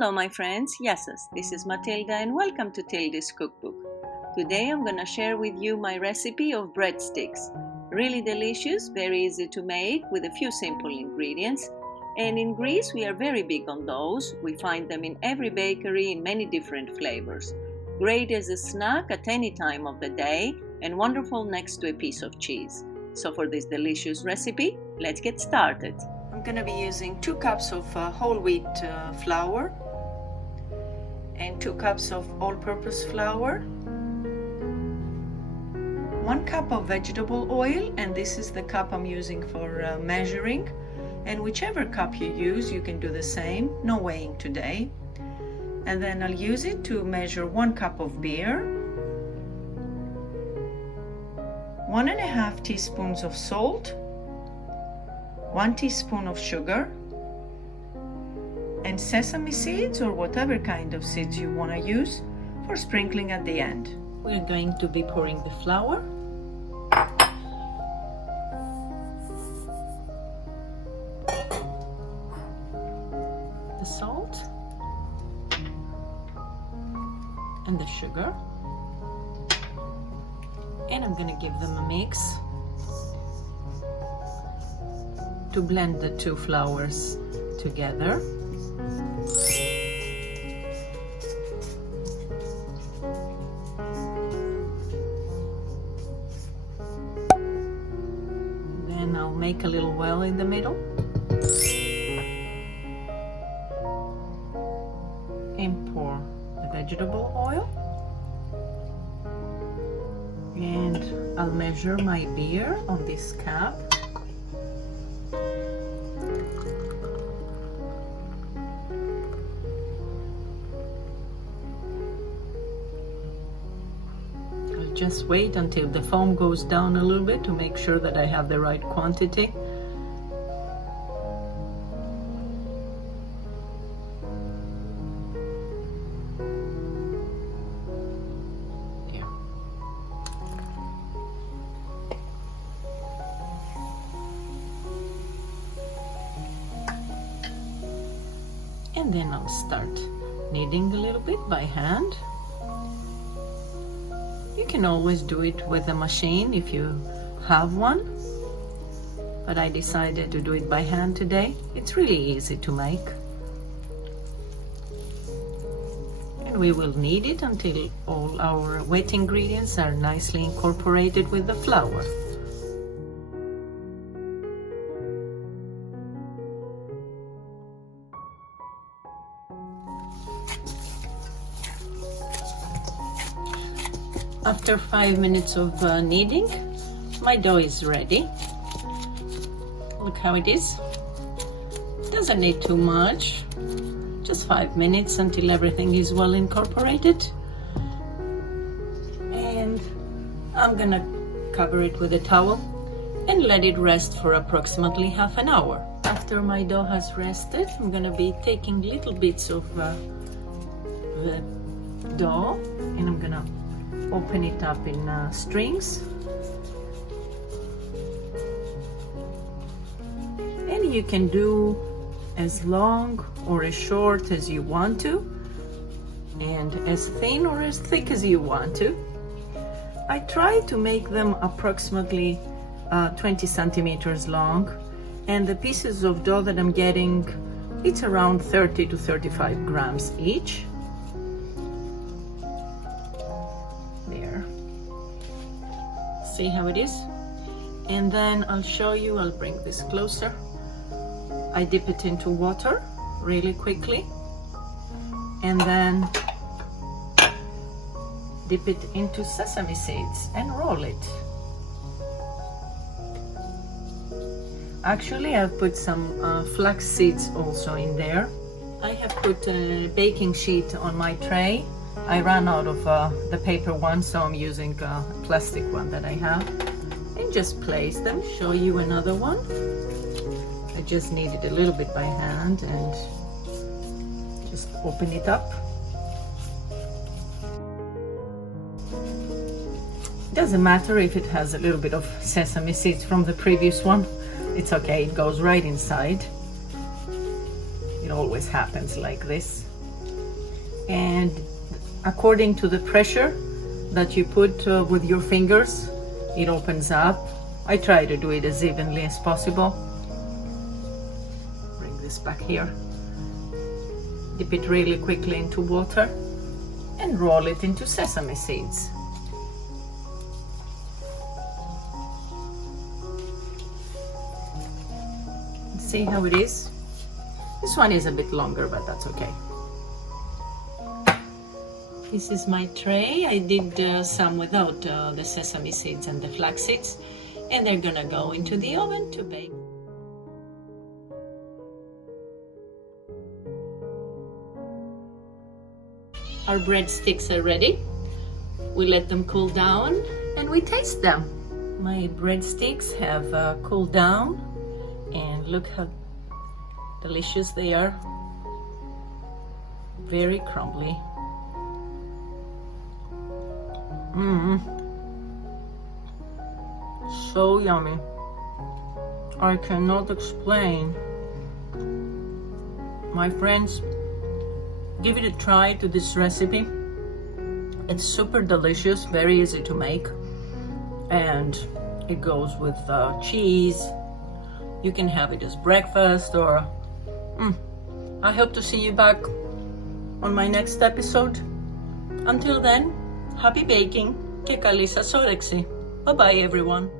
Hello my friends, Yasas. This is Matilda and welcome to Tilda's Cookbook. Today I'm gonna share with you my recipe of breadsticks. Really delicious, very easy to make with a few simple ingredients. And in Greece we are very big on those. We find them in every bakery in many different flavors. Great as a snack at any time of the day and wonderful next to a piece of cheese. So for this delicious recipe, let's get started. I'm going to be using 2 cups of whole wheat flour and 2 cups of all-purpose flour, 1 cup of vegetable oil, and this is the cup I'm using for measuring, and whichever cup you use you can do the same, no weighing today. And then I'll use it to measure 1 cup of beer, 1.5 teaspoons of salt, 1 teaspoon of sugar, and sesame seeds or whatever kind of seeds you want to use for sprinkling at the end. We're going to be pouring the flour, the salt, and the sugar, and I'm going to give them a mix to blend the 2 flours together. Then I'll make a little well in the middle and pour the vegetable oil, and I'll measure my beer on this cup. Just wait until the foam goes down a little bit to make sure that I have the right quantity. There. And then I'll start kneading a little bit by hand. You can always do it with a machine if you have one, but I decided to do it by hand today. It's really easy to make. And we will knead it until all our wet ingredients are nicely incorporated with the flour. After 5 minutes of kneading, my dough is ready. Look how it is. Doesn't need too much. Just 5 minutes until everything is well incorporated. And I'm gonna cover it with a towel and let it rest for approximately half an hour. After my dough has rested, I'm gonna be taking little bits of the dough and I'm gonna open it up in strings, and you can do as long or as short as you want to, and as thin or as thick as you want to. I try to make them approximately 20 centimeters long, and the pieces of dough that I'm getting, it's around 30 to 35 grams each. See how it is? And then I'll show you, I'll bring this closer. I dip it into water really quickly and then dip it into sesame seeds and roll it. Actually, I've put some flax seeds also in there. I have put a baking sheet on my tray. I ran out of the paper one, so I'm using a plastic one that I have. And just place them. Show you another one. I just knead it a little bit by hand and just open it up. Doesn't matter if it has a little bit of sesame seeds from the previous one. It's okay, it goes right inside. It always happens like this. and according to the pressure that you put with your fingers, it opens up. I try to do it as evenly as possible. Bring this back here. Dip it really quickly into water and roll it into sesame seeds. See how it is? This one is a bit longer, but that's okay. This is my tray. I did some without the sesame seeds and the flax seeds, and they're gonna go into the oven to bake. Our breadsticks are ready. We let them cool down and we taste them. My breadsticks have cooled down, and look how delicious they are. Very crumbly. So yummy. I cannot explain. My friends, give it a try to this recipe. It's super delicious, very easy to make, and it goes with cheese. You can have it as breakfast or I hope to see you back on my next episode. Until then, happy baking και καλή σας όρεξη. Bye bye everyone.